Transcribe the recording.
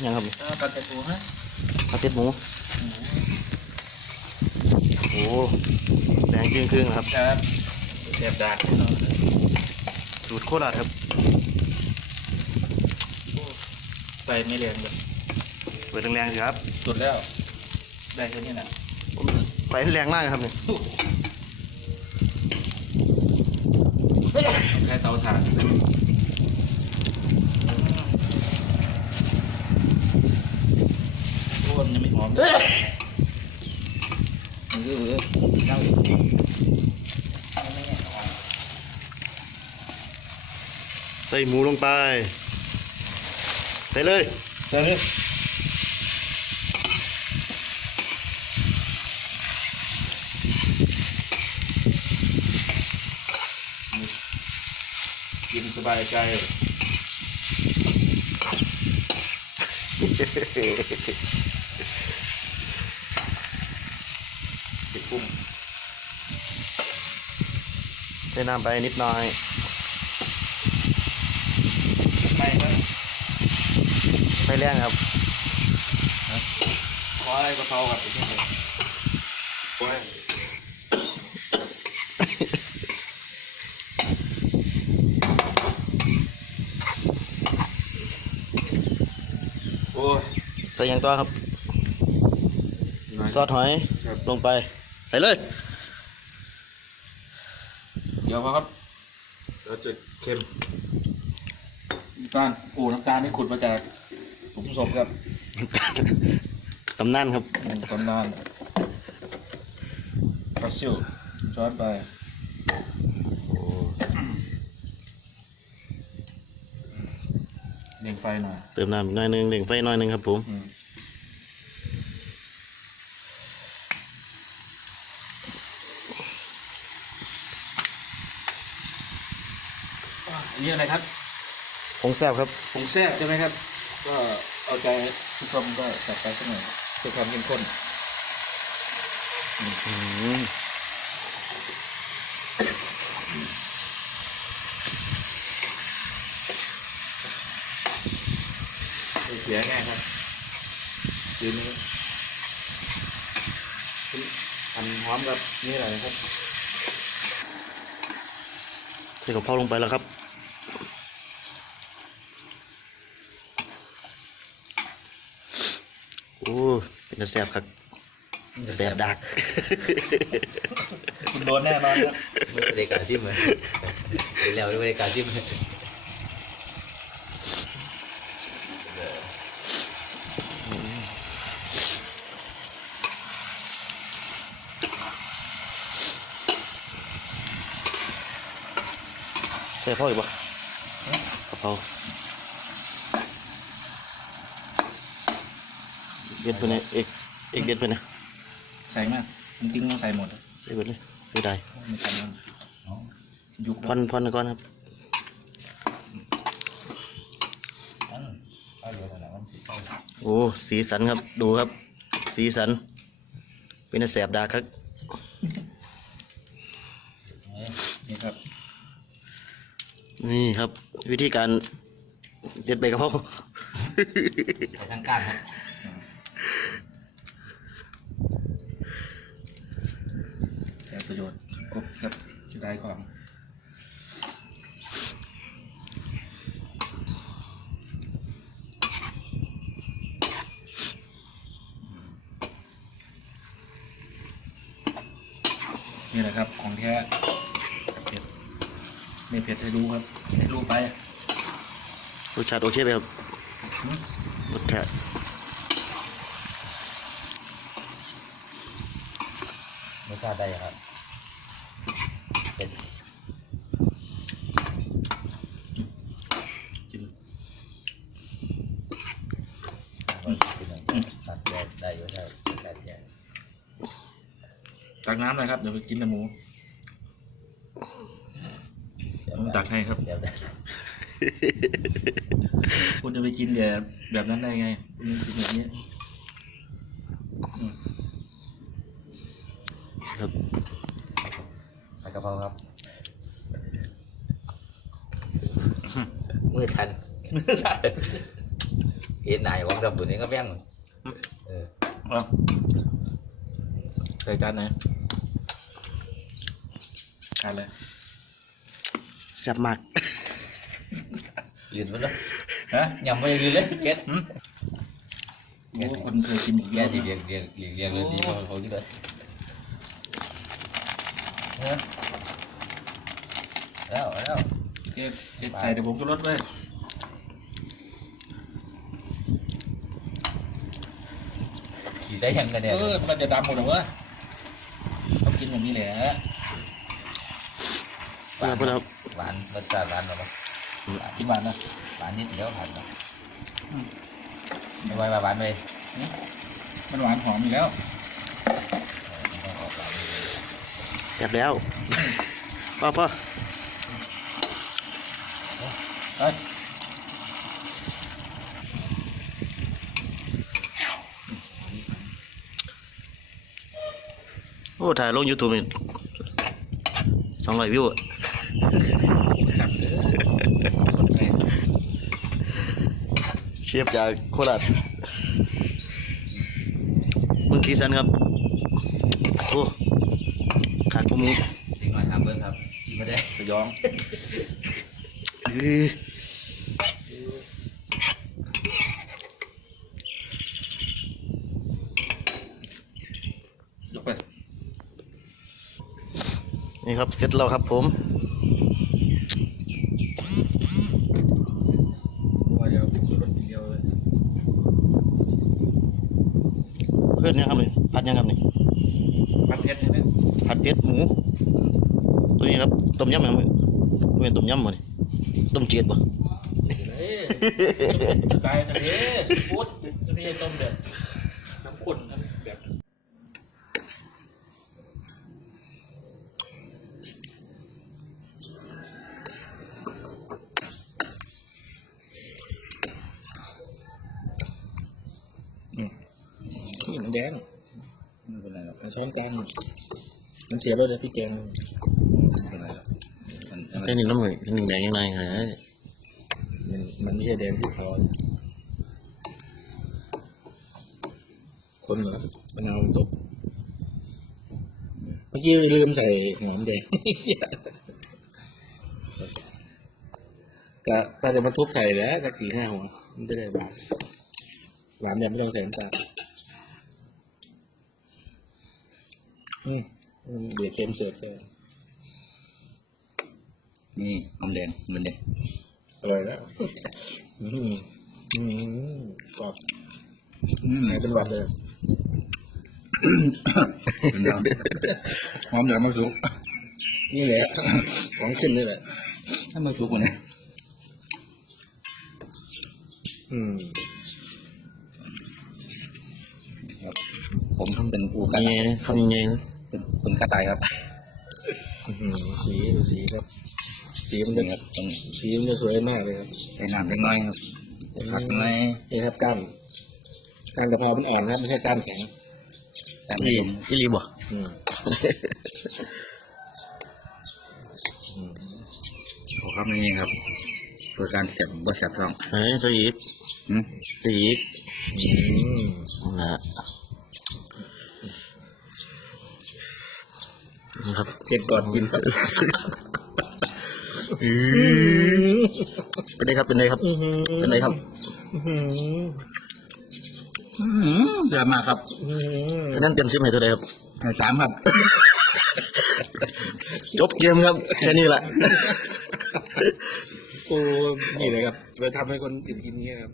ยังครับกัดเป็ดหมูฮะผัดเป็ดหมูโอ้แดงครึ่งๆครับครับแซ่บดากแน่นอนสูตรโคราชครับไฟไม่แรงเลยเปิดแรงๆสิครับสุดแล้วได้แค่นี้นะไฟแรงมากครับเนี่ยใช้เตาถ่านโอ้มันยังไม่หอมเน่าอีกใส่หมูลงไปใส่เลยเดี๋ยวนี้กินสบายใจติดกุ้งใส่น้ำไปนิดหน่อยไม่ครับ ไฟแรงครับขออะไรกะเพรากับอีกนิดหนึ่งโอ้ยใส่ยังตัวครับซอสหอยลงไปใส่เลยเดี๋ยวครับเราจะเค็มน้ำตาลน้ำตาลนี่ขุดมาจากหลุมศพครับตำนานครับตำนานคาซิลช้อนไปเร่งไฟหน่อยเติมน้ำอีกหน่อยนึงเร่งไฟหน่อยนึงครับผมอันนี้อะไรครับผงแซ่บครับผงแซ่บใช่ไหมครับก็เอาใจผู้ชมก็จัดไปสักหน่อยเพื่อความเข้มข้นเสียแน่ครับยืนนะครับทำหอมกับนี่อะไรครับใส่กะเพราลงไปแล้วครับโอ้เป็นแซ่บครับแซ่บดักคุณโดนแน่นอนครับไม่ได้การจิ้มเลยเร็วไม่ได้การจิ้มใส่พ่ออีกปะกะเพราเด็ดไปเนี่ยเอกเด็ดไปเนี่ยใส่มากจริงๆต้องใส่หมดใส่หมดเลยใส่ได้ไม่ใส่ยุบพันก่อนครับโอ้สีสันครับดูครับสีสันเป็นแสบดาครับนี่ครับนี่ครับวิธีการเด็ดใบกะเพราใส่ทั้งก้านครับใช้ประโยชน์ครบครับจะได้ของนี่แหละครับของแท้เผ็ดไม่เผ็ดให้รู้ครับให้รู้ไปรสชาติโอเคไหมครับรสชาติได้ครับเป็นกินตัดแดดได้อยู่ใช่แดดแดดตักน้ำหน่อยครับเดี๋ยวไปกินน้ำหมูผมตักให้ครับคุณจะไปกินแบบนั้นได้ไงคุณกินแบบนี้ครับผัดกะเพราครับมือทัน เอ็นไหนของทำบุญนี้ก็แบ่งเออ เอาใส่จานไหนจานเลย แซ่บมาก ยืนมันแล้ว ฮะ ยำไม่ยืนเลยเก็ต โอ้คนเคยกินอีก แก แล้ว ดีเรียงเลยดีมันเขาที่เลยแล้ว เก็บใส่เดี๋ยวผมจะลดไว้ ขี่ได้ยังกันเนี่ย มันจะดำหมดเหรอวะต้องกินอย่างนี้แหละ เพื่อนครับ หวานรสชาติหวานหรอปะ กินหวานนะ หวานนิดเดียวผ่านมาไม่ไหวหวานเลย มันหวานหอมอยู่แล้ว แซ่บแล้วพ่อ เฮ้ย โอ้ถ่ายลง YouTube นี่200 วิวอะ จับเลยสนใจ เชฟจากโคราชมึงสีสันครับโอ้ขาดข้อมูล สิ่งหน่อยทำเบิ้งครับที่ไม่ได้ สยอง ยกไป นี่ครับเสร็จแล้วครับผม ว่าเดี๋ยวผมจะลดทีเดียวเลย เพื่อนยังครับนี่ผัดยังครับนี่ มันเผ็ดเลยนะ ผัดเผ็ดหมูตัวนี้ครับต้มยำครับไม่เป็นต้มยำบ่นี่ต้มเจียดบ่ สกายทะเลซีฟู้ดทะเลต้มแบบน้ำข้นนะแบบนี่มันแดงไม่เป็นไรหรอกช้อนกลางมันเสียแล้วเลยพี่แกงไม่เป็นไรหรอก ใส่หนึ่งน้ำหนึ่งหนึ่งแดงยังไงฮะ มันไม่ใช่แดงที่เขาคนเหรอมะนาวตกเมื่อกี้ลืมใส่หอมแดง ก็จะมาทุบใส่แล้วสัก4-5 หัวมันจะได้หวานหวานแบบไม่ต้องใส่น้ำตาลเดี๋ยวเค็มเสิร์ฟเลย นี่น้ำแดงมันเด็ก อร่อยแล้วกรอบไหนเป็นหวัดเลยหอมอย่างมะสุกนี่แหละของขึ้นนี่แหละ ถ้ามาทุกคนเนี่ย ผมเป็นผู้กา ยังไงนะคำยังไงนะ เป็นคนกระต่ายครับ สีดูสีครับสีมันจะ นี่ครับต้อง สีมันจะสวยมากเลยครับ ใส่น้ำเล็กน้อยครับผักน้อย นี่ครับก้านกะเพรามันอ่อนครับไม่ใช่ก้านแข็ง แต่ อี ผม อีหลีบ่ ขอครับนี่ครับเพื่อการเสียบบ่เสียบช่อง เฮ้ยใส่อีก อืม ใส่อีกนะนี่ครับ เก็บก่อนกินครับ เป็นไงครับเป็นไงครับเป็นไงครับ เดือดมากครับ อันนั้นเต็ม10ให้เท่าไหร่ครับ ให้3ครับ จบเกมครับแค่นี้แหละ โอ้นี่เลยครับเราทำให้คนอื่นกินเงี้ยครับ